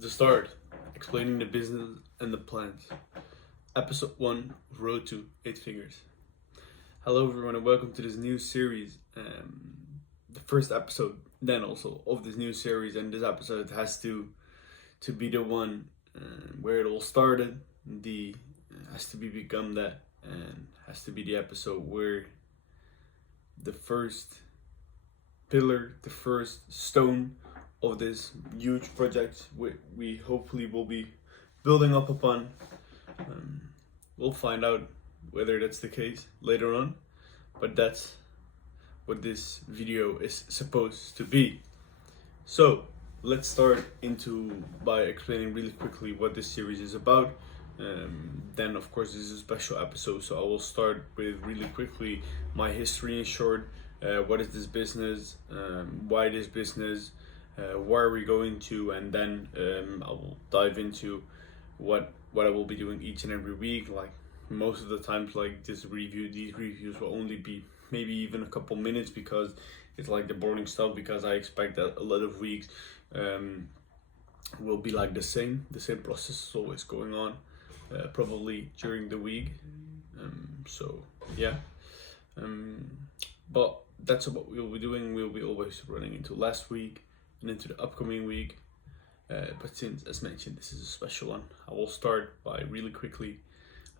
The start, explaining the business and the plans. Episode 1, Road to 8 Figures. Hello everyone and welcome to this new series. The first episode then also of this new series, and this episode has to be the one where it all started. Has to be become that, and has to be the episode where the first pillar, the first stone of this huge project we hopefully will be building up upon. We'll find out whether that's the case later on, but that's what this video is supposed to be. So let's start by explaining really quickly what this series is about. Then of course this is a special episode, so I will start with really quickly my history in short. What is this business? Why this business? Where are we going to? And then I will dive into what I will be doing each and every week. Like most of the times, like these reviews will only be maybe even a couple minutes because it's like the boring stuff. Because I expect that a lot of weeks will be like the same process is always going on, probably during the week. So yeah. But that's what we'll be doing. We'll be always running into last week and into the upcoming week. But since, as mentioned, this is a special one, I will start by really quickly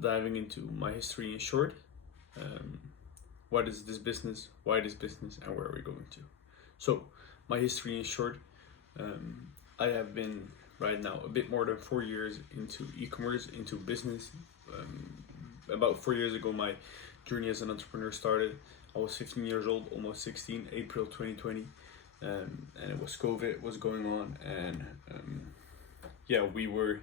diving into my history in short. What is this business? Why this business? And where are we going to? So, my history in short, I have been right now a bit more than 4 years into e-commerce, into business. About 4 years ago, my journey as an entrepreneur started. I was 15 years old, almost 16, April 2020. And it was COVID was going on, and we were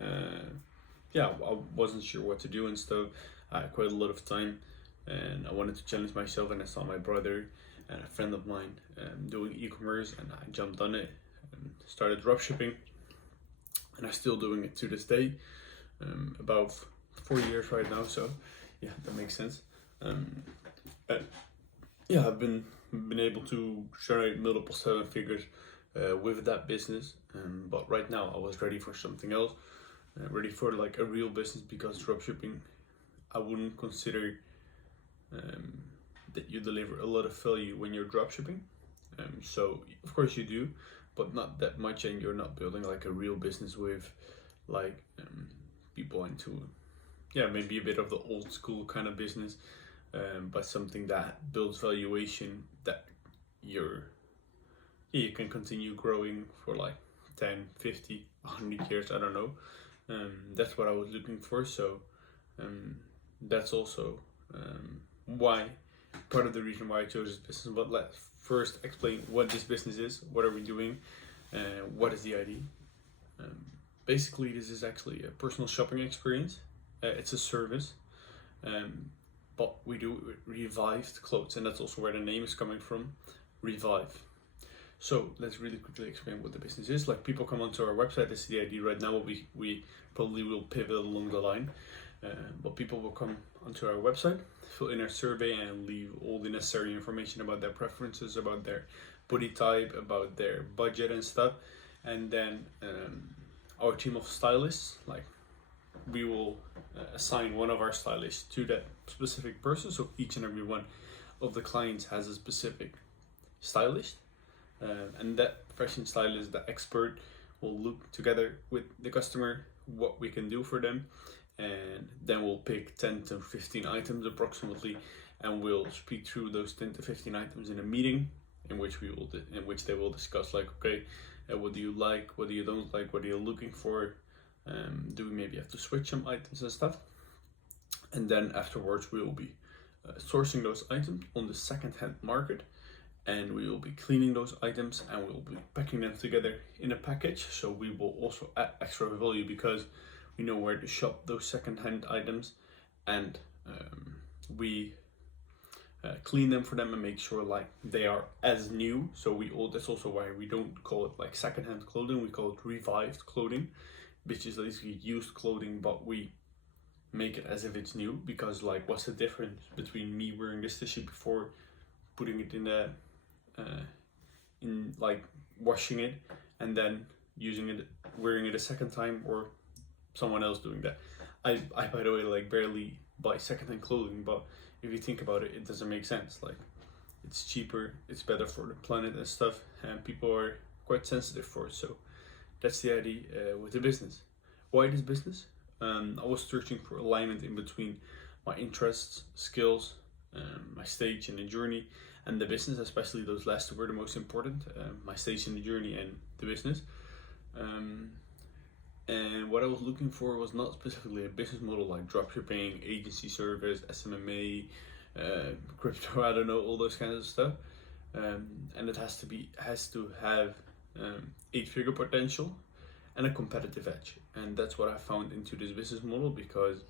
I wasn't sure what to do and stuff. I had quite a lot of time, and I wanted to challenge myself, and I saw my brother and a friend of mine doing e-commerce, and I jumped on it and started dropshipping, and I'm still doing it to this day. About 4 years right now, so yeah, that makes sense. I've been able to generate multiple 7 figures with that business, but right now I was ready for something else, ready for like a real business, because dropshipping, I wouldn't consider that you deliver a lot of value when you're dropshipping. So of course you do, but not that much, and you're not building like a real business with like people into maybe a bit of the old school kind of business. But something that builds valuation that you can continue growing for like 10, 50, 100 years, I don't know. That's what I was looking for. So that's also why part of the reason why I chose this business. But let's first explain what this business is, what are we doing, what is the idea. Basically, this is actually a personal shopping experience. It's a service. But we do revived clothes, and that's also where the name is coming from, Revive. So let's really quickly explain what the business is. Like, people come onto our website, this is the idea right now, but we probably will pivot along the line. But people will come onto our website, fill in our survey, and leave all the necessary information about their preferences, about their body type, about their budget and stuff. And then our team of stylists, like, we will assign one of our stylists to that specific person. So each and every one of the clients has a specific stylist, and that fashion stylist, the expert, will look together with the customer what we can do for them, and then we'll pick 10 to 15 items approximately, and we'll speak through those 10 to 15 items in a meeting in which they will discuss, like, okay, what do you like, what do you don't like, what are you looking for. Do we maybe have to switch some items and stuff? And then afterwards we will be sourcing those items on the second-hand market, and we will be cleaning those items, and we will be packing them together in a package. So we will also add extra value because we know where to shop those second-hand items, and we clean them for them and make sure like they are as new. So that's also why we don't call it like second-hand clothing, we call it revived clothing, which is basically used clothing, but we make it as if it's new. Because like, what's the difference between me wearing this t-shirt before putting it in like washing it, and then using it, wearing it a second time, or someone else doing that. I by the way, like, barely buy secondhand clothing, but if you think about it, it doesn't make sense. Like, it's cheaper, it's better for the planet and stuff, and people are quite sensitive for it. So that's the idea with the business. Why this business? I was searching for alignment in between my interests, skills, my stage in the journey, and the business. Especially those last two were the most important: my stage in the journey and the business. And what I was looking for was not specifically a business model like dropshipping, agency service, SMMA, crypto, I don't know, all those kinds of stuff. And it has to have 8-figure potential and a competitive edge. And that's what I found into this business model because,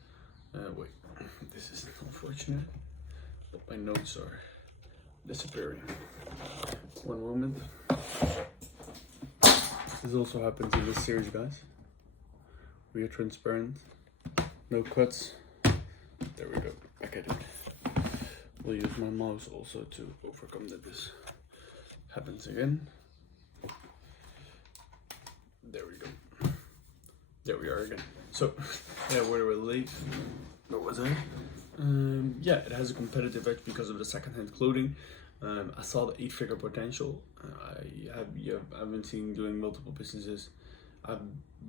wait, this is unfortunate, but my notes are disappearing. One moment. This also happens in this series, guys. We are transparent, no cuts. There we go, back at it. We'll use my mouse also to overcome that this happens again. There we go. There we are again. So, yeah, where were we late? What was I? Yeah, it has a competitive edge because of the secondhand clothing. I saw the 8-figure potential. I've been seeing doing multiple businesses. I've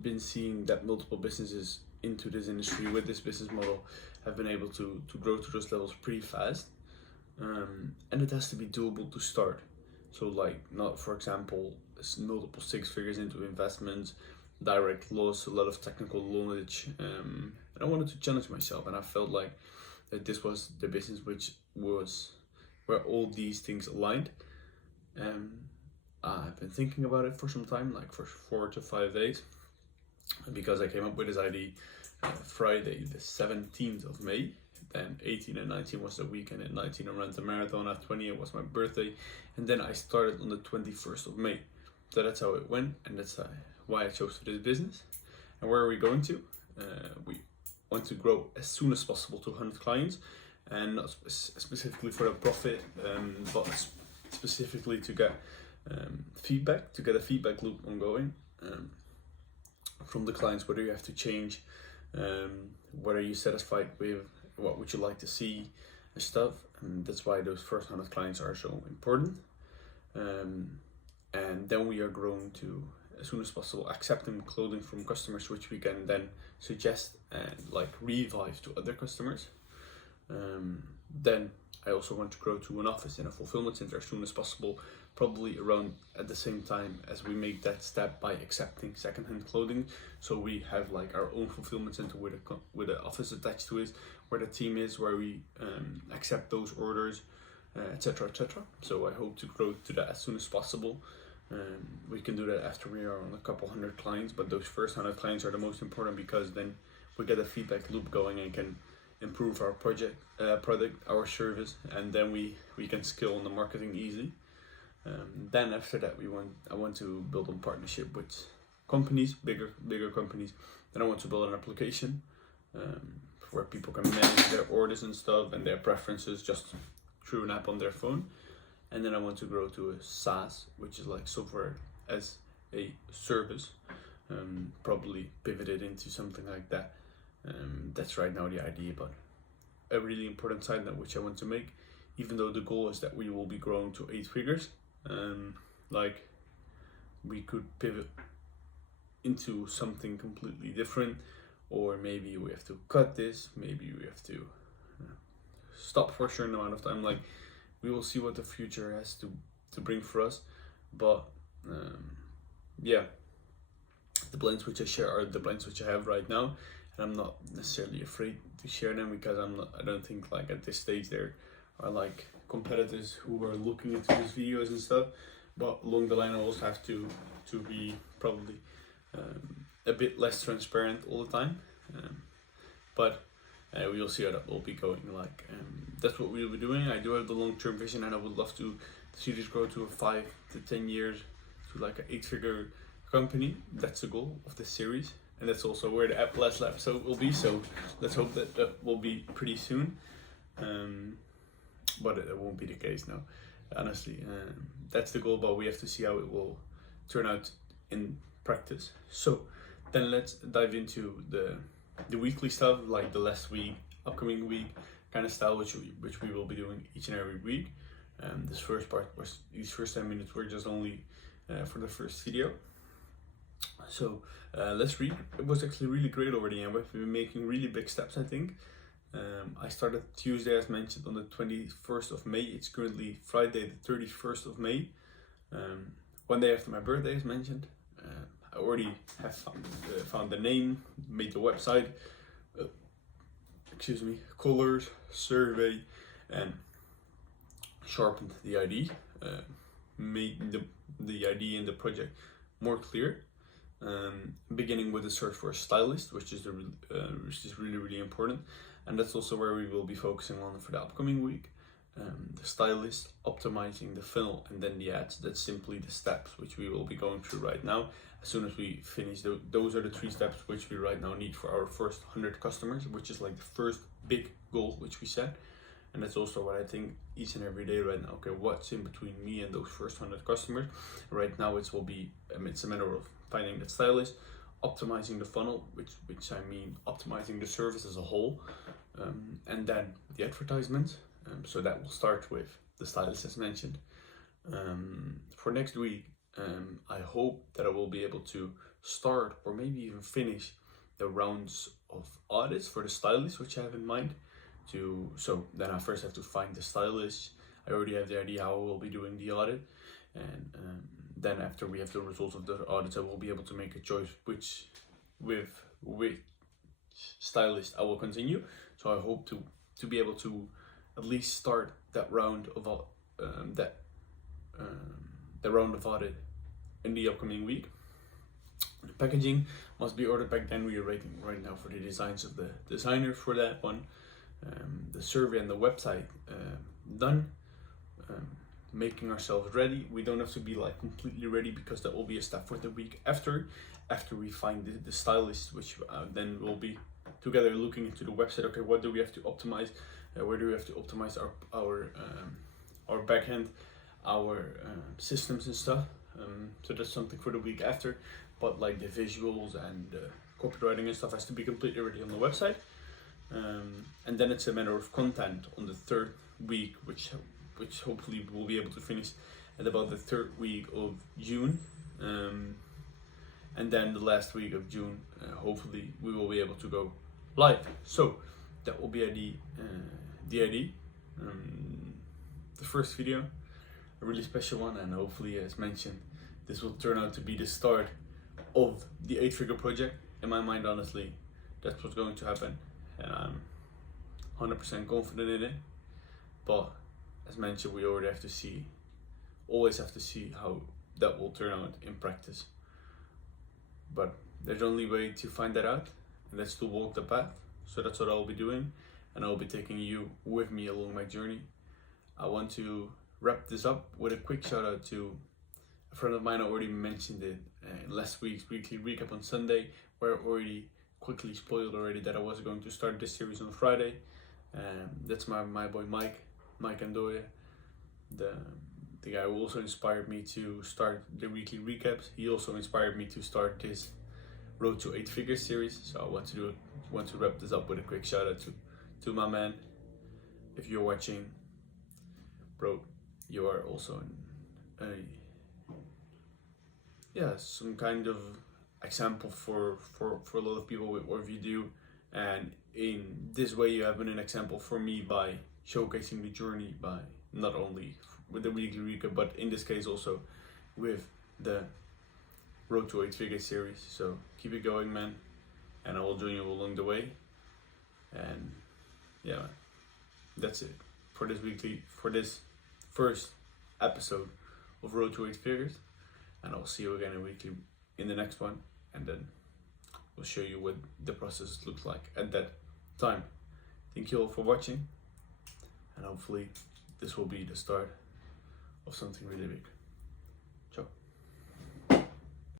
been seeing that multiple businesses into this industry with this business model have been able to grow to those levels pretty fast. And it has to be doable to start. So, like, not, for example, multiple 6 figures into investments, direct loss, a lot of technical knowledge. And I wanted to challenge myself, and I felt like that this was the business which was where all these things aligned. I've been thinking about it for some time, like for 4 to 5 days, because I came up with this idea Friday the 17th of May. Then 18 and 19 was the weekend, and 19 I ran the marathon, at 20 it was my birthday, and then I started on the 21st of May. So that's how it went, and that's why I chose this business. And where are we going to? We want to grow as soon as possible to 100 clients, and not specifically for the profit, but specifically to get feedback, to get a feedback loop ongoing from the clients, whether you have to change, what are you satisfied with, what would you like to see, and stuff. And that's why those first 100 clients are so important. And then we are growing to, as soon as possible, accepting clothing from customers, which we can then suggest and like revive to other customers. Then I also want to grow to an office in a fulfillment center as soon as possible, probably around at the same time as we make that step by accepting secondhand clothing. So we have like our own fulfillment center with an office attached to it, where the team is, where we accept those orders, etc., etc. So I hope to grow to that as soon as possible. We can do that after we are on a couple 100 clients, but those first 100 clients are the most important, because then we get a feedback loop going and can improve our product, our service, and then we can scale on the marketing easily. Then after that, I want to build on partnership with companies, bigger companies. Then I want to build an application where people can manage their orders and stuff and their preferences just through an app on their phone. And then I want to grow to a SaaS, which is like software as a service, probably pivoted into something like that. That's right now the idea, but a really important side note which I want to make, even though the goal is that we will be growing to 8 figures, like, we could pivot into something completely different, or maybe we have to cut this, maybe we have to stop for a certain amount of time. Like, we will see what the future has to bring for us, but yeah, the plans which I share are the plans which I have right now, and I'm not necessarily afraid to share them, because I don't think like at this stage there are like competitors who are looking into these videos and stuff. But along the line, I also have to be probably a bit less transparent all the time, but we will see how that will be going. Like, that's what we'll be doing. I do have the long-term vision, and I would love to see this grow to a 5 to 10 years to like an 8-figure company. That's the goal of this series, and that's also where the last episode will be. So let's hope that that will be pretty soon. But it won't be the case now, honestly. That's the goal, but we have to see how it will turn out in practice. So then let's dive into the weekly stuff, like the last week, upcoming week kind of style, which we will be doing each and every week. This first part was, these first 10 minutes were just only for the first video. So let's read. It was actually really great already, and we've been making really big steps, I think. I started Tuesday, as mentioned, on the 21st of May. It's currently Friday, the 31st of May. One day after my birthday, as mentioned. I already have found the name, made the website, colors, survey, and sharpened the ID, made the ID in the project more clear. Beginning with the search for a stylist, which is really important, and that's also where we will be focusing on for the upcoming week. The stylist, optimizing the funnel, and then the ads. That's simply the steps which we will be going through right now. As soon as we finish, those are the 3 steps which we right now need for our first 100 customers, which is like the first big goal which we set. And that's also what I think each and every day right now. Okay, what's in between me and those first 100 customers? Right now it's a matter of finding that stylist, optimizing the funnel, which I mean optimizing the service as a whole, and then the advertisements. So that will start with the stylist, as mentioned. For next week, I hope that I will be able to start or maybe even finish the rounds of audits for the stylist, which I have in mind. So then I first have to find the stylist. I already have the idea how I will be doing the audit, and then after we have the results of the audits, I will be able to make a choice which stylist I will continue. So I hope to be able to at least start that round of the round of audit in the upcoming week. The packaging must be ordered back then. We are waiting right now for the designs of the designer for that one. The survey and the website done. Making ourselves ready. We don't have to be like completely ready, because that will be a step for the week after we find the stylist, which then we'll be together looking into the website. Okay, what do we have to optimize? Where do we have to optimize our backend, our systems and stuff? So that's something for the week after. But like the visuals and copywriting and stuff has to be completely ready on the website. And then it's a matter of content on the 3rd week, which hopefully we'll be able to finish at about the 3rd week of June. And then the last week of June, hopefully we will be able to go live. So that will be the ID. The first video, a really special one, and hopefully, as mentioned, this will turn out to be the start of the 8-figure project. In my mind, honestly, that's what's going to happen, and I'm 100% confident in it. But as mentioned, we already always have to see how that will turn out in practice. But there's only way to find that out, and that's to walk the path. So that's what I'll be doing, and I'll be taking you with me along my journey. I want to wrap this up with a quick shout out to a friend of mine. I already mentioned it in last week's weekly recap on Sunday, where I already quickly spoiled that I was going to start this series on Friday. That's my boy Mike Andoya, the guy who also inspired me to start the weekly recaps. He also inspired me to start this Road to 8 Figures series. So I want to wrap this up with a quick shout out to my man. If you're watching, bro, you are also some kind of example for a lot of people with what you do, and in this way you have been an example for me by showcasing the journey, by not only with the weekly recap, but in this case also with the Road to 8 Figures series. So keep it going, man, and I will join you along the way. And yeah, that's it for this first episode of Road to 8 Figures, and I'll see you again in the next one, and then we'll show you what the process looks like at that time. Thank you all for watching, and hopefully this will be the start of something really big.